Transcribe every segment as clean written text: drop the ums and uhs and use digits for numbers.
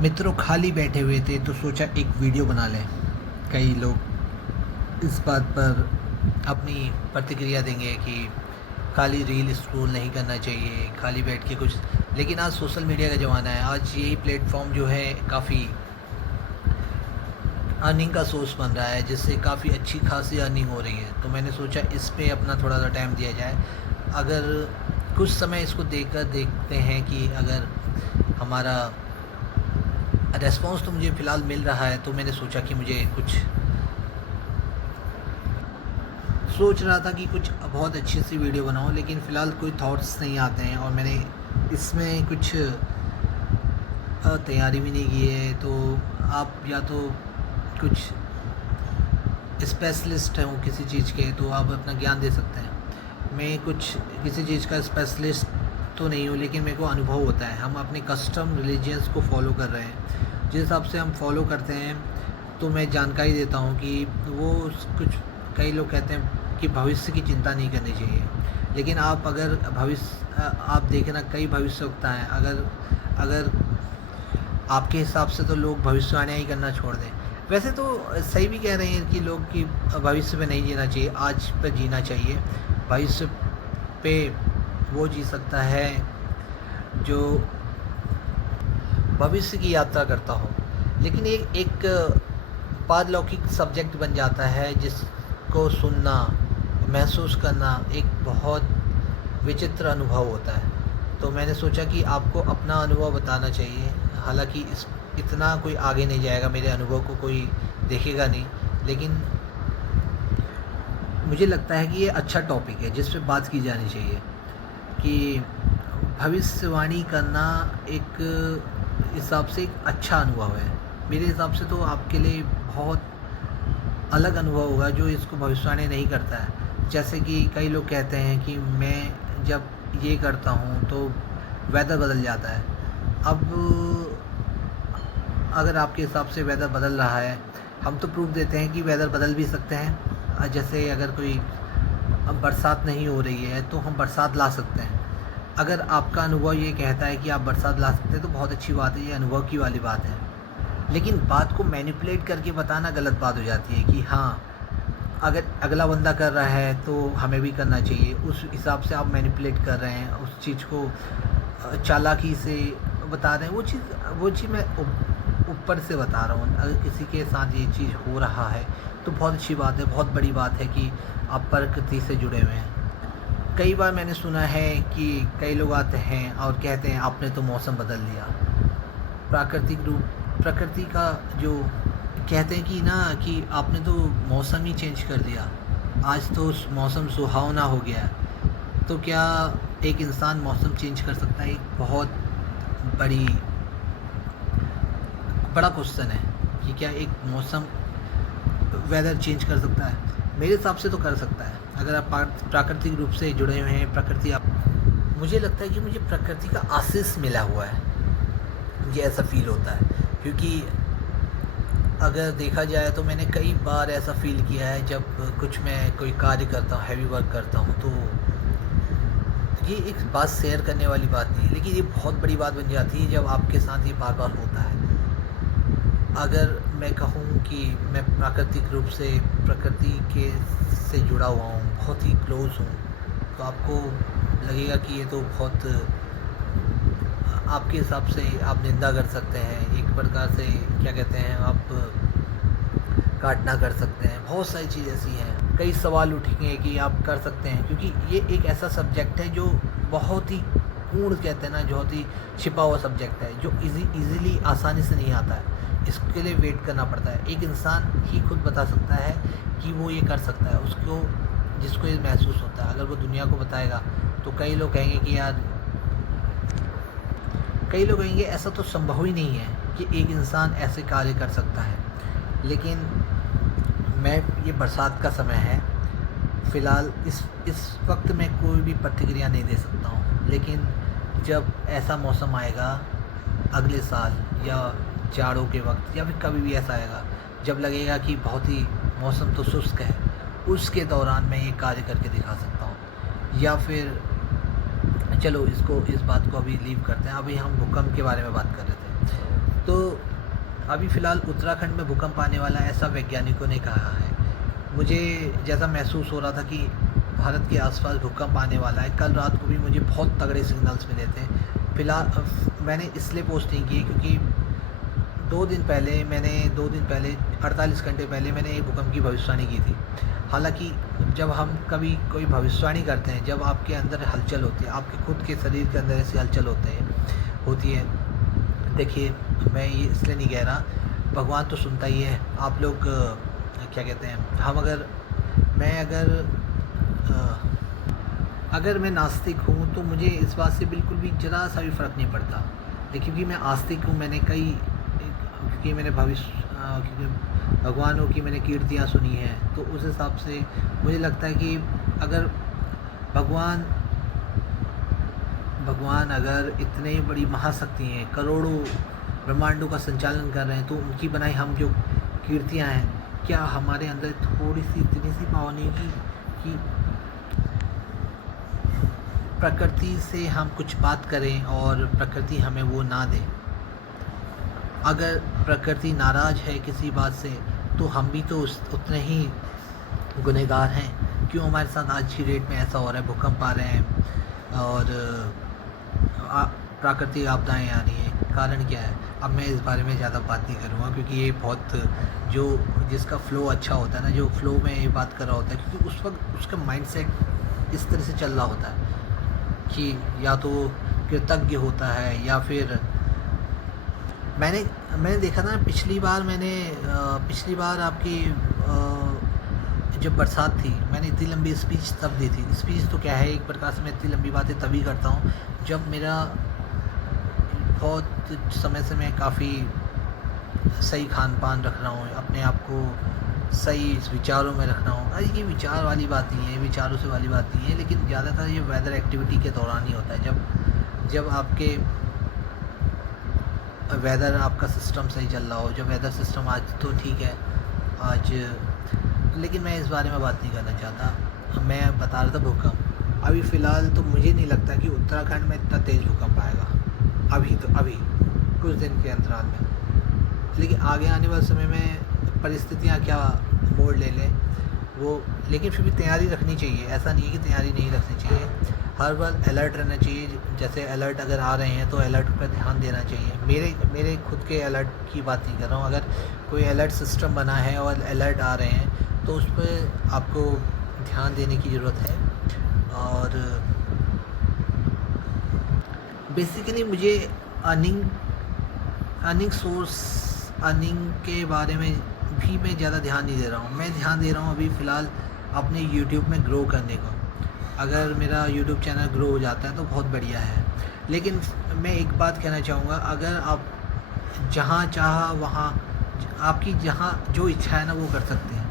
मित्रों खाली बैठे हुए थे तो सोचा एक वीडियो बना लें। कई लोग इस बात पर अपनी प्रतिक्रिया देंगे कि खाली रील स्क्रॉल नहीं करना चाहिए, खाली बैठ के कुछ। लेकिन आज सोशल मीडिया का ज़माना है। आज यही प्लेटफॉर्म जो है काफ़ी अर्निंग का सोर्स बन रहा है, जिससे काफ़ी अच्छी खासी अर्निंग हो रही है। तो मैंने सोचा इस पे अपना थोड़ा सा टाइम दिया जाए। अगर कुछ समय इसको देकर देखते हैं कि अगर हमारा रेस्पॉन्स तो मुझे फ़िलहाल मिल रहा है, तो मैंने सोचा कि मुझे कुछ सोच रहा था कि कुछ बहुत अच्छी सी वीडियो बनाऊं, लेकिन फ़िलहाल कोई थॉट्स नहीं आते हैं और मैंने इसमें कुछ तैयारी भी नहीं की है। तो आप या तो कुछ स्पेशलिस्ट हो किसी चीज़ के, तो आप अपना ज्ञान दे सकते हैं। मैं कुछ किसी चीज़ का स्पेशलिस्ट तो नहीं हूँ, लेकिन मेरे को अनुभव होता है। हम अपने कस्टम रिलीजियंस को फॉलो कर रहे हैं, जिस हिसाब से हम फॉलो करते हैं। तो मैं जानकारी देता हूँ कि वो कुछ, कई लोग कहते हैं कि भविष्य की चिंता नहीं करनी चाहिए, लेकिन आप अगर आप देखना, कई भविष्यवक्ता हैं, अगर अगर आपके हिसाब से तो लोग भविष्यवाणियाँ ही करना छोड़ दें। वैसे तो सही भी कह रहे हैं कि लोग कि भविष्य पे नहीं जीना चाहिए, आज पे जीना चाहिए। भविष्य पे वो जी सकता है जो भविष्य की यात्रा करता हो, लेकिन ये एक पारलौकिक सब्जेक्ट बन जाता है, जिसको सुनना, महसूस करना एक बहुत विचित्र अनुभव होता है। तो मैंने सोचा कि आपको अपना अनुभव बताना चाहिए। हालांकि इस इतना कोई आगे नहीं जाएगा, मेरे अनुभव को कोई देखेगा नहीं, लेकिन मुझे लगता है कि ये अच्छा टॉपिक है जिस पे बात की जानी चाहिए। कि भविष्यवाणी करना एक हिसाब से एक अच्छा अनुभव है। मेरे हिसाब से तो आपके लिए बहुत अलग अनुभव होगा जो इसको भविष्यवाणी नहीं करता है। जैसे कि कई लोग कहते हैं कि मैं जब ये करता हूँ तो वेदर बदल जाता है। अब अगर आपके हिसाब से वेदर बदल रहा है, हम तो प्रूफ देते हैं कि वेदर बदल भी सकते हैं। जैसे अगर कोई अब बरसात नहीं हो रही है तो हम बरसात ला सकते हैं। अगर आपका अनुभव ये कहता है कि आप बरसात ला सकते हैं तो बहुत अच्छी बात है, ये अनुभव की वाली बात है। लेकिन बात को मैनिपुलेट करके बताना गलत बात हो जाती है कि हाँ, अगर अगला बंदा कर रहा है तो हमें भी करना चाहिए। उस हिसाब से आप मैनिपुलेट कर रहे हैं, उस चीज़ को चालाकी से बता रहे हैं। वो चीज़ मैं ऊपर से बता रहा हूँ। अगर किसी के साथ ये चीज़ हो रहा है तो बहुत अच्छी बात है, बहुत बड़ी बात है कि आप प्रकृति से जुड़े हुए हैं। कई बार मैंने सुना है कि कई लोग आते हैं और कहते हैं आपने तो मौसम बदल दिया। प्राकृतिक रूप, प्रकृति का जो कहते हैं कि ना, कि आपने तो मौसम ही चेंज कर दिया, आज तो मौसम सुहावना हो गया है। तो क्या एक इंसान मौसम चेंज कर सकता है? एक बहुत बड़ी बड़ा क्वेश्चन है कि क्या एक मौसम वेदर चेंज कर सकता है? मेरे हिसाब से तो कर सकता है, अगर आप प्राकृतिक रूप से जुड़े हुए हैं। प्रकृति आप, मुझे लगता है कि मुझे प्रकृति का आशीष मिला हुआ है, मुझे ऐसा फील होता है। क्योंकि अगर देखा जाए तो मैंने कई बार ऐसा फील किया है, जब कुछ मैं कोई कार्य करता हूँ, हैवी वर्क करता हूँ, तो ये एक बात शेयर करने वाली बात नहीं है, लेकिन ये बहुत बड़ी बात बन जाती है जब आपके साथ ये बार बार होता है। अगर मैं कहूँ कि मैं प्राकृतिक रूप से प्रकृति के से जुड़ा हुआ हूँ, बहुत ही क्लोज़ हूँ, तो आपको लगेगा कि ये तो बहुत, आपके हिसाब से आप निंदा कर सकते हैं, एक प्रकार से क्या कहते हैं, आप काटना कर सकते हैं। बहुत सारी चीज़ ऐसी हैं, कई सवाल उठेंगे कि आप कर सकते हैं, क्योंकि ये एक ऐसा सब्जेक्ट है जो बहुत ही पूर्ण, कहते हैं ना, बहुत ही छिपा हुआ सब्जेक्ट है, जो इजीली आसानी से नहीं आता है। इसके लिए वेट करना पड़ता है। एक इंसान ही खुद बता सकता है कि वो ये कर सकता है, उसको, जिसको ये महसूस होता है। अगर वो दुनिया को बताएगा तो कई लोग कहेंगे कि यार, कई लोग कहेंगे ऐसा तो संभव ही नहीं है कि एक इंसान ऐसे कार्य कर सकता है। लेकिन मैं, ये बरसात का समय है, फ़िलहाल इस वक्त मैं कोई भी प्रतिक्रिया नहीं दे सकता हूँ। लेकिन जब ऐसा मौसम आएगा अगले साल, या जाड़ों के वक्त, या फिर कभी भी ऐसा आएगा जब लगेगा कि बहुत ही मौसम तो शुष्क है, उसके दौरान मैं ये कार्य करके दिखा सकता हूँ। या फिर चलो इस बात को अभी लीव करते हैं। अभी हम भूकंप के बारे में बात कर रहे थे। तो अभी फ़िलहाल उत्तराखंड में भूकंप आने वाला है, ऐसा वैज्ञानिकों ने कहा है। मुझे जैसा महसूस हो रहा था कि भारत के आसपास भूकंप आने वाला है, कल रात को भी मुझे बहुत तगड़े सिग्नल्स मिले थे। फ़िलहाल मैंने इसलिए पोस्ट नहीं की क्योंकि 2 दिन पहले 48 घंटे पहले मैंने एक भूकंप की भविष्यवाणी की थी। हालाँकि जब हम कभी कोई भविष्यवाणी करते हैं, जब आपके अंदर हलचल होती है, आपके खुद के शरीर के अंदर ऐसी हलचल होती है। देखिए, मैं ये इसलिए नहीं कह रहा, भगवान तो सुनता ही है। आप लोग क्या कहते हैं, अगर मैं नास्तिक हूँ तो मुझे इस बात से बिल्कुल भी ज़रा सा भी फ़र्क नहीं पड़ता। क्योंकि मैं आस्तिक हूँ, क्योंकि भगवानों की मैंने कीर्तियाँ सुनी हैं, तो उस हिसाब से मुझे लगता है कि अगर भगवान अगर इतने बड़ी महाशक्ति हैं, करोड़ों ब्रह्मांडों का संचालन कर रहे हैं, तो उनकी बनाई हम जो कीर्तियाँ हैं, क्या हमारे अंदर इतनी सी पावर नहीं कि प्रकृति से हम कुछ बात करें और प्रकृति हमें वो ना दे। अगर प्रकृति नाराज़ है किसी बात से, तो हम भी तो उतने ही गुनहगार हैं। क्यों हमारे साथ आज की डेट में ऐसा हो रहा है, भूकंप आ रहे हैं और प्राकृतिक आपदाएँ आ रही हैं, कारण क्या है? अब मैं इस बारे में ज़्यादा बात नहीं करूँगा क्योंकि ये बहुत जिसका फ़्लो अच्छा होता है ना, जो फ़्लो में ये बात कर रहा होता है, क्योंकि उस वक्त उसका माइंडसेट इस तरह से चल रहा होता है कि या तो कृतज्ञ होता है या फिर मैंने देखा था पिछली बार आपकी जब बरसात थी, मैंने इतनी लंबी स्पीच तब दी थी। स्पीच तो क्या है, एक प्रकार से मैं इतनी लंबी बातें तभी करता हूँ जब मेरा बहुत समय से मैं काफ़ी सही खान पान रख रहा हूँ, अपने आप को सही विचारों में रख रहा हूँ। अरे ये विचार वाली बात नहीं है, विचारों से वाली बात नहीं है, लेकिन ज़्यादातर ये वेदर एक्टिविटी के दौरान ही होता है, जब आपके वेदर आपका सिस्टम सही चल रहा हो। जब वेदर सिस्टम आज तो ठीक है आज, लेकिन मैं इस बारे में बात नहीं करना चाहता। मैं बता रहा था भूकंप। अभी फ़िलहाल तो मुझे नहीं लगता कि उत्तराखंड में इतना तेज़ भूकंप आएगा अभी कुछ दिन के अंतराल में, लेकिन आगे आने वाले समय में परिस्थितियाँ क्या मोड़ ले लें वो, लेकिन फिर भी तैयारी रखनी चाहिए। ऐसा नहीं है कि तैयारी नहीं रखनी चाहिए, हर बार अलर्ट रहना चाहिए। जैसे अलर्ट अगर आ रहे हैं तो अलर्ट पर ध्यान देना चाहिए। मेरे खुद के अलर्ट की बात नहीं कर रहा हूँ। अगर कोई अलर्ट सिस्टम बना है और अलर्ट आ रहे हैं तो उस पर आपको ध्यान देने की ज़रूरत है। और बेसिकली मुझे अर्निंग के बारे में भी मैं ज़्यादा ध्यान नहीं दे रहा हूँ। मैं ध्यान दे रहा हूँ अभी फ़िलहाल अपने यूट्यूब में ग्रो करने को। अगर मेरा यूट्यूब चैनल ग्रो हो जाता है तो बहुत बढ़िया है। लेकिन मैं एक बात कहना चाहूँगा, अगर आप जहाँ चाहा वहाँ आपकी जहाँ जो इच्छा है ना वो कर सकते हैं।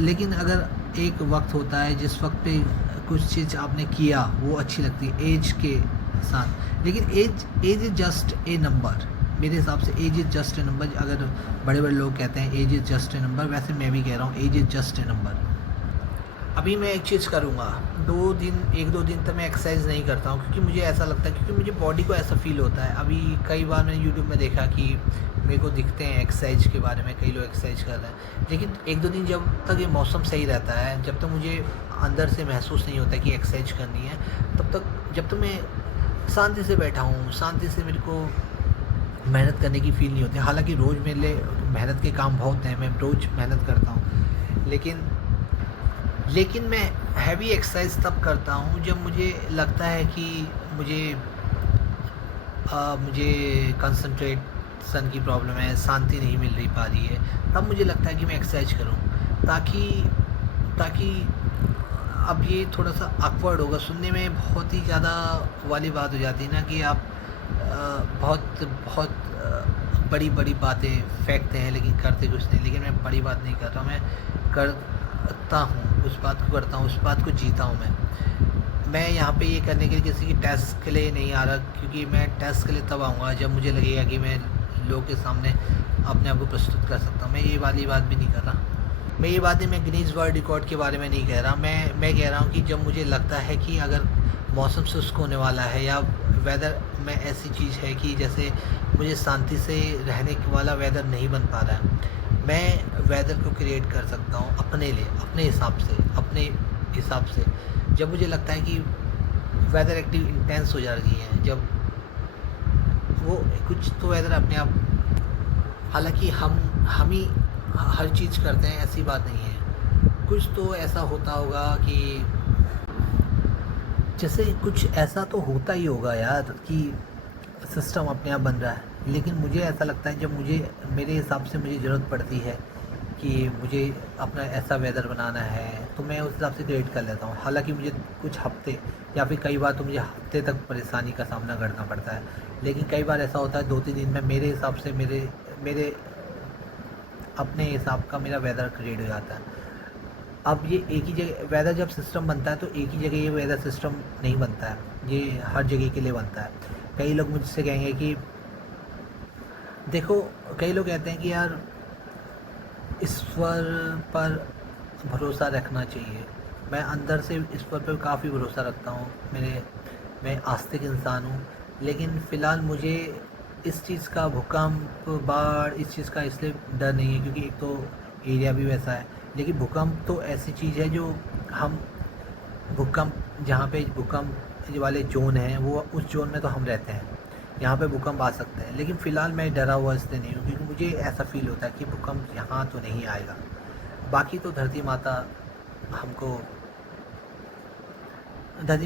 लेकिन अगर एक वक्त होता है जिस वक्त पे कुछ चीज़ आपने किया वो अच्छी लगती है एज के साथ, लेकिन age is just a number. मेरे हिसाब से age is just a number. अगर बड़े बड़े लोग कहते हैं age is just a number, वैसे मैं भी कह रहा हूँ age is just a number. अभी मैं एक चीज़ करूँगा, 1-2 दिन तक मैं एक्सरसाइज नहीं करता हूँ क्योंकि मुझे ऐसा लगता है, क्योंकि मुझे बॉडी को ऐसा फील होता है। अभी कई बार मैंने यूट्यूब में देखा कि मेरे को दिखते हैं एक्सरसाइज के बारे में, कई लोग एक्सरसाइज कर रहे हैं, लेकिन 1-2 दिन जब तक ये मौसम सही रहता है, जब तक मुझे अंदर से महसूस नहीं होता कि एक्सरसाइज करनी है, जब तक मैं शांति से बैठा हूँ, शांति से मेरे को मेहनत करने की फ़ील नहीं होती। हालांकि रोज़ मेरे लिए मेहनत के काम बहुत हैं, मैं रोज़ मेहनत करता हूँ, लेकिन मैं हैवी एक्सरसाइज तब करता हूँ जब मुझे लगता है कि मुझे कंसंट्रेशन की प्रॉब्लम है, शांति नहीं मिल पा रही है, तब मुझे लगता है कि मैं एक्सरसाइज करूँ, ताकि अब ये थोड़ा सा ऑकवर्ड होगा, सुनने में बहुत ही ज़्यादा वाली बात हो जाती है ना कि आप बहुत बड़ी बातें फेंकते हैं लेकिन करते कुछ नहीं। लेकिन मैं बड़ी बात नहीं कर रहा, मैं करता हूँ, उस बात को करता हूँ, उस बात को जीता हूँ। मैं यहाँ पे ये करने के लिए किसी की टेस्ट के लिए नहीं आ रहा, क्योंकि मैं टेस्ट के लिए तब आऊँगा जब मुझे लगेगा कि मैं लोगों के सामने अपने आप को प्रस्तुत कर सकता हूँ। मैं ये वाली बात भी नहीं कर रहा। मैं गिनीज वर्ल्ड रिकॉर्ड के बारे में नहीं कह रहा। मैं कह रहा हूँ कि जब मुझे लगता है कि अगर मौसम शुष्क होने वाला है या वेदर में ऐसी चीज़ है कि जैसे मुझे शांति से रहने वाला वेदर नहीं बन पा रहा है। मैं वेदर को क्रिएट कर सकता हूँ अपने लिए, अपने हिसाब से। जब मुझे लगता है कि वेदर एक्टिव इंटेंस हो जा रही है, जब वो कुछ तो वेदर अपने आप, हालाँकि हम ही हर चीज़ करते हैं, ऐसी बात नहीं है। कुछ तो ऐसा होता होगा कि जैसे कुछ ऐसा तो होता ही होगा यार कि सिस्टम अपने आप बन रहा है। लेकिन मुझे ऐसा लगता है, जब मेरे हिसाब से मुझे ज़रूरत पड़ती है कि मुझे अपना ऐसा वेदर बनाना है, तो मैं उस हिसाब से क्रिएट कर लेता हूँ। हालाँकि मुझे कुछ हफ़्ते या फिर कई बार तो मुझे हफ़्ते तक परेशानी का सामना करना पड़ता है। लेकिन कई बार ऐसा होता है 2-3 दिन में मेरे हिसाब से मेरे अपने हिसाब का मेरा वेदर क्रिएट हो जाता है। अब ये एक ही जगह वेदर जब सिस्टम बनता है तो एक ही जगह ये वेदर सिस्टम नहीं बनता है, ये हर जगह के लिए बनता है। कई लोग मुझसे कहेंगे कि देखो, कई लोग कहते हैं कि यार ईश्वर पर भरोसा रखना चाहिए। मैं अंदर से ईश्वर पर काफ़ी भरोसा रखता हूँ। मैं आस्तिक इंसान हूँ। लेकिन फ़िलहाल मुझे इस चीज़ का भूकंप, बाढ़, इस चीज़ का इसलिए डर नहीं है क्योंकि एक तो एरिया भी वैसा है। लेकिन भूकंप तो ऐसी चीज़ है जो हम भूकंप जहाँ पे भूकंप वाले ज़ोन हैं, वो उस ज़ोन में तो हम रहते हैं। यहाँ पे भूकंप आ सकते हैं। लेकिन फ़िलहाल मैं डरा हुआ इसलिए नहीं हूँ क्योंकि मुझे ऐसा फ़ील होता है कि भूकंप यहाँ तो नहीं आएगा। बाकी तो धरती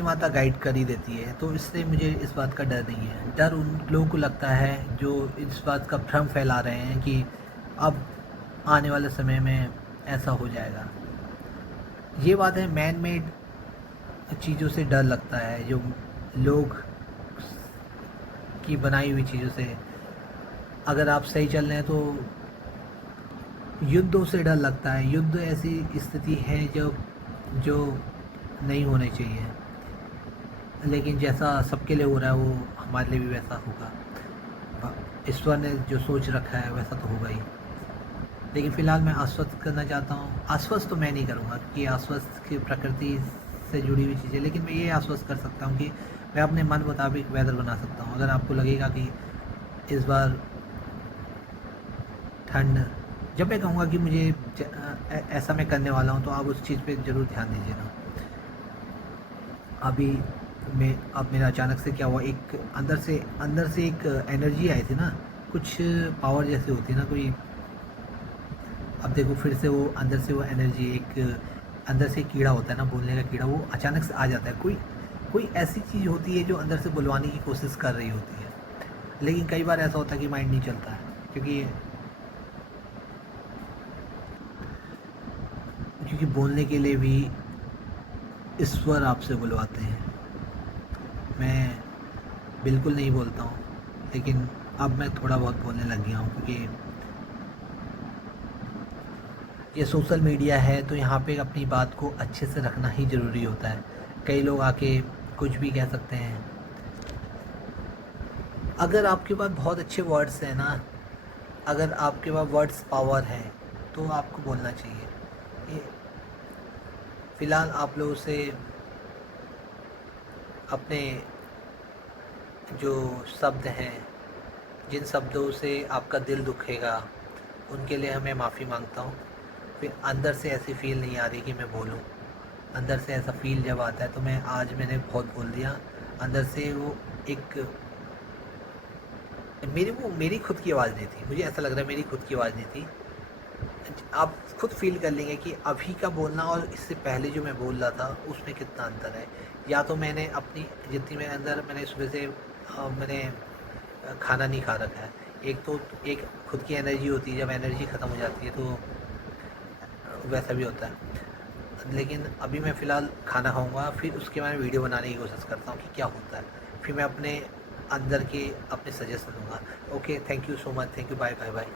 माता गाइड कर ही देती है, तो इसलिए मुझे इस बात का डर नहीं है। डर उन लोगों को लगता है जो इस बात का भ्रम फैला रहे हैं कि अब आने वाले समय में ऐसा हो जाएगा। ये बात है, मैन मेड चीज़ों से डर लगता है, जो लोग की बनाई हुई चीज़ों से। अगर आप सही चल रहे हैं तो युद्धों से डर लगता है। युद्ध ऐसी स्थिति है जो नहीं होनी चाहिए, लेकिन जैसा सबके लिए हो रहा है वो हमारे लिए भी वैसा होगा। ईश्वर ने जो सोच रखा है वैसा तो होगा ही। लेकिन फ़िलहाल मैं आश्वस्त करना चाहता हूँ। आश्वस्त तो मैं नहीं करूँगा क्योंकि आश्वस्त की प्रकृति से जुड़ी हुई चीज़ है, लेकिन मैं ये आश्वस्त कर सकता हूँ कि मैं अपने मन मुताबिक वेदर बना सकता हूँ। अगर आपको लगेगा कि इस बार ठंड, जब मैं कहूँगा कि ऐसा मैं करने वाला हूँ, तो आप उस चीज़ पे ज़रूर ध्यान दीजिए ना। अब मेरा अचानक से क्या हुआ, एक अंदर से एक एनर्जी आई थी ना, कुछ पावर जैसी होती है ना कोई। अब देखो फिर से वो अंदर से वो एनर्जी, एक अंदर से कीड़ा होता है ना, बोलने का कीड़ा, वो अचानक से आ जाता है। कोई ऐसी चीज़ होती है जो अंदर से बुलवाने की कोशिश कर रही होती है। लेकिन कई बार ऐसा होता है कि माइंड नहीं चलता है, क्योंकि बोलने के लिए भी ईश्वर आपसे बुलवाते हैं। मैं बिल्कुल नहीं बोलता हूँ, लेकिन अब मैं थोड़ा बहुत बोलने लग गया हूँ क्योंकि ये सोशल मीडिया है, तो यहाँ पे अपनी बात को अच्छे से रखना ही ज़रूरी होता है। कई लोग आके कुछ भी कह सकते हैं। अगर आपके पास बहुत अच्छे वर्ड्स हैं ना, अगर आपके पास वर्ड्स पावर है, तो आपको बोलना चाहिए। ये फ़िलहाल आप लोगों से अपने जो शब्द हैं, जिन शब्दों से आपका दिल दुखेगा, उनके लिए मैं माफ़ी मांगता हूँ। फिर अंदर से ऐसी फ़ील नहीं आ रही कि मैं बोलूँ। अंदर से ऐसा फ़ील जब आता है तो मैंने बहुत बोल दिया। अंदर से वो एक मेरी खुद की आवाज़ नहीं थी। मुझे ऐसा लग रहा है मेरी खुद की आवाज़ नहीं थी। आप खुद फ़ील कर लेंगे कि अभी का बोलना और इससे पहले जो मैं बोल रहा था उसमें कितना अंतर है। या तो मैंने अपनी जितनी मेरे अंदर, मैंने सुबह से मैंने खाना नहीं खा रखा है। एक खुद की एनर्जी होती है, जब एनर्जी ख़त्म हो जाती है तो वैसा भी होता है। लेकिन अभी मैं फ़िलहाल खाना खाऊंगा, फिर उसके बाद वीडियो बनाने की कोशिश करता हूँ कि क्या होता है। फिर मैं अपने अंदर के अपने सजेशन दूँगा। Okay, thank you so much, thank you, bye bye bye.